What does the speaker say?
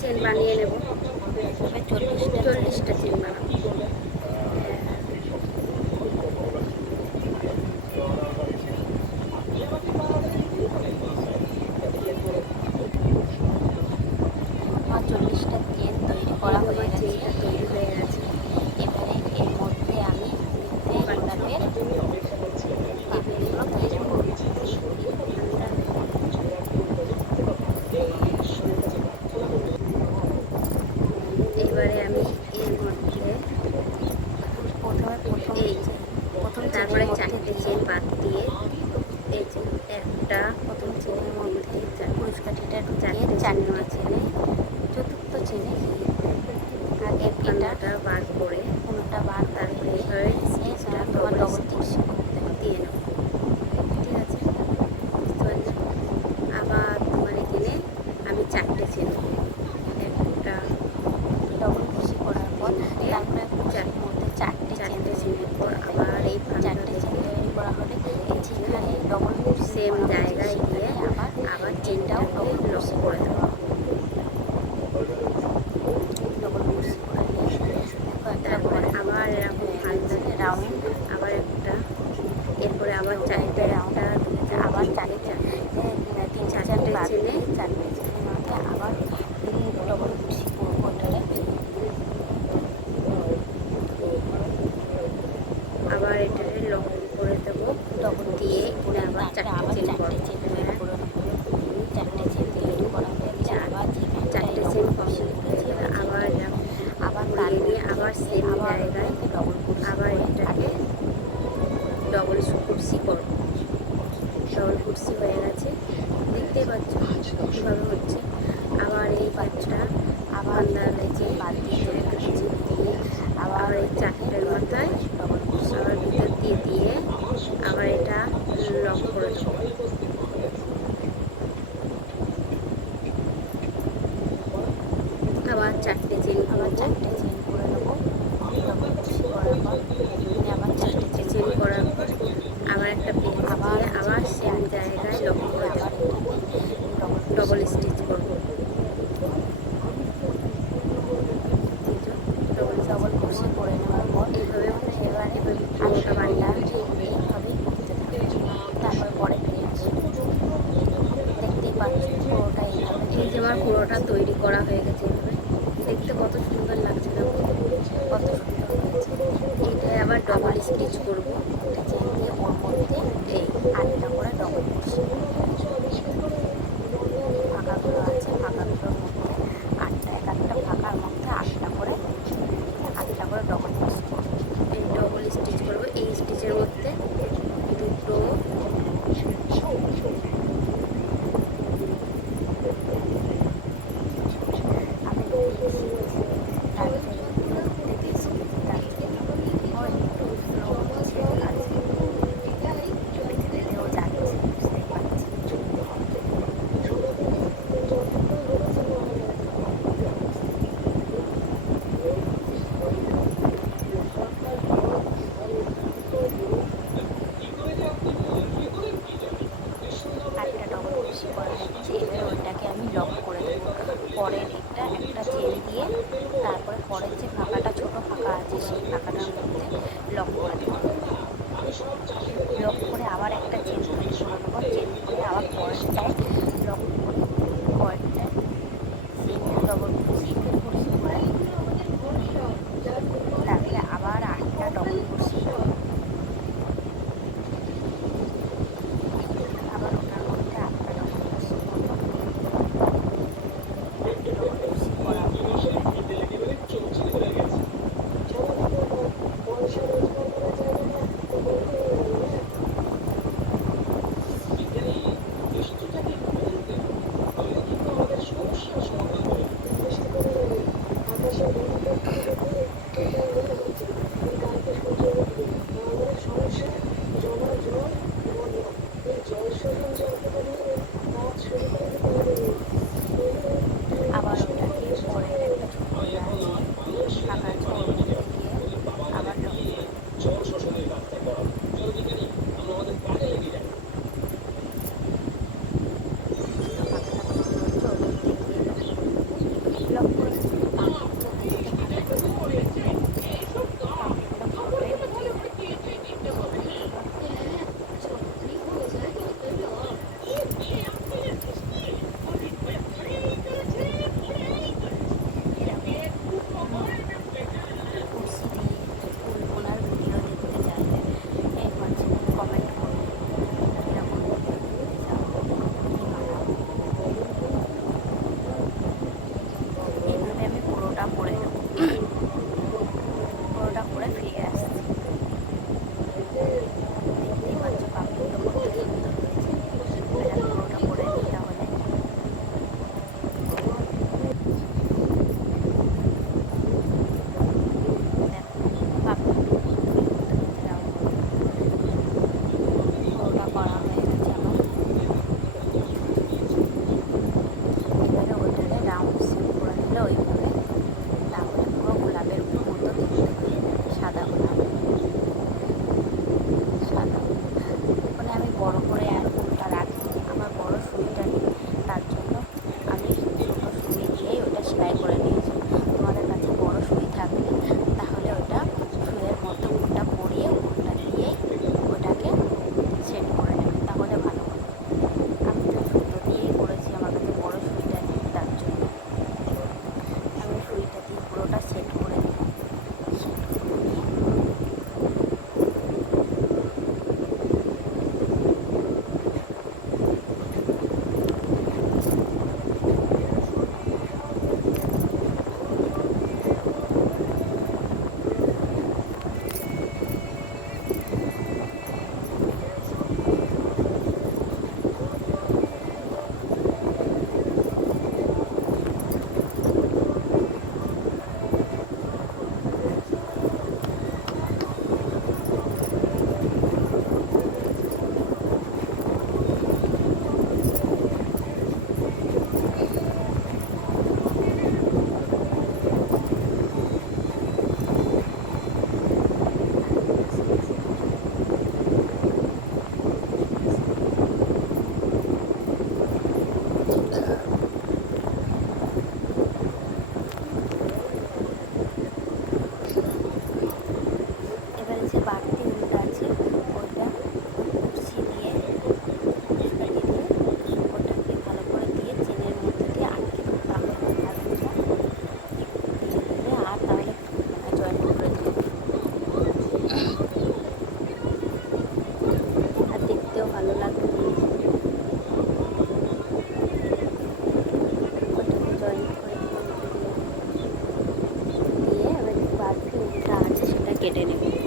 Chain বানিয়ে নেব। 40টা chain বানাবো। আমার 40টা চেন তৈরি করা হয়ে গেছে। চেনটা তৈরি হয়ে গেছে। এবারে এর মধ্যে আমি গোলাপের পাপড়িগুলো তৈরি করব। এবারে আমি এর মধ্যে প্রথম তারপরে চেনের মধ্যে 4টে চেন বাদ দিয়ে এই যে একটা প্রথম চেনের মধ্যে পুরস্কাঠিটা একটু 4টে চারটে মাঝখানে চতুর্থ চেনে আগে কান্নাটা বার করে কোনটা বার তারপরে এইভাবে এটা তোমার ডবল কুশি দিয়ে নেব। ঠিক আছে, বুঝতে পারলে? আবার তোমার এখানে আমি 4টে চেন একটা ডবল কুশি করার পর তারপরে মধ্যে চারটে চেনের পর আবার এই 4টে চেন তৈরি করা হলে যেখানে ডবল সেম জায়গায় গিয়ে আবার চেনটাও লক করে দেবো। ডবল কুশি করে তারপরে আবার এরকম হালকা রাউন্ড আবার একটা, এরপরে আবার 4টে একটা আবার চারটে চারটে চেনে মধ্যে আবার ডবল কুশি করবো। আবার এটাকে লক করে দেবো। ডবল দিয়ে এখানে আবার 4টে চেন করবো। চারটে চেন তৈরি করা হয়েছে। আবার 4টে চেন কমপ্লিট হয়েছে। আবার ঘুরিয়ে নিয়ে আবার সেম জায়গায় আবার এটাকে ডবল কুশি করবো। ডবল কুশি হয়ে গেছে, দেখতেই পাচ্ছ কীভাবে হচ্ছে। আবার এই পাঁচটা আবার চেন বাদ দিয়ে আবার এই 4টের মাথায় আবার ভিতর দিয়ে আবার এটা লক করে দেবো। আবার 4টে চেন করে নেবো। ডবল কুশি করার পর আবার 4টে চেন করার পর আবার একটা পেঁচ দিয়ে আবার সেম জায়গায় লক করে দেবো। ডবল স্টিচ করবো। ডবল কুশি করে নেওয়ার পর এইভাবে পুরোটা বাড়িটা এইভাবেই করতে থাকবে। তারপর পরে ফিরে আসি। দেখতেই পাচ্ছ পুরোটা এইভাবে। এই যে আমার পুরোটা তৈরি করা হয়ে গেছে। এইভাবে দেখতে কত সুন্দর লাগছে না? কত সুন্দর হয়েছে। এটাই আবার ডবল স্টিচ করবো। একটা চেন দিয়ে ওর মধ্যে এই 8টা করে ডবল কুশি, ফাঁকাগুলো আছে ফাঁকাগুলোর মধ্যে 8টা, এক একটা ফাঁকার মধ্যে 8টা করে ডবল কুশি করবো। এই ডবল স্টিচ করবো। এই স্টিচের মধ্যে দুটো ওইটাকে আমি লক করে দেবো। পরের একটা চেন দিয়ে তারপরে পরের যে ফাঁকাটা ছোট ফাঁকা আছে সেই ফাঁকাটার মধ্যে লক করে দেবো। লক করে আবার একটা চেন তৈরি করে নেবো। চেন করে আবার পরেরটায় লক করে পরেরটায় ডবল কুশি করে তারপরে আবার 8টা ডবল কুশি আবার ওটার মধ্যে 8টা ডবল কুশি করার আবার ওটাকে পরের একটা ছোট আছে কেটে নেব।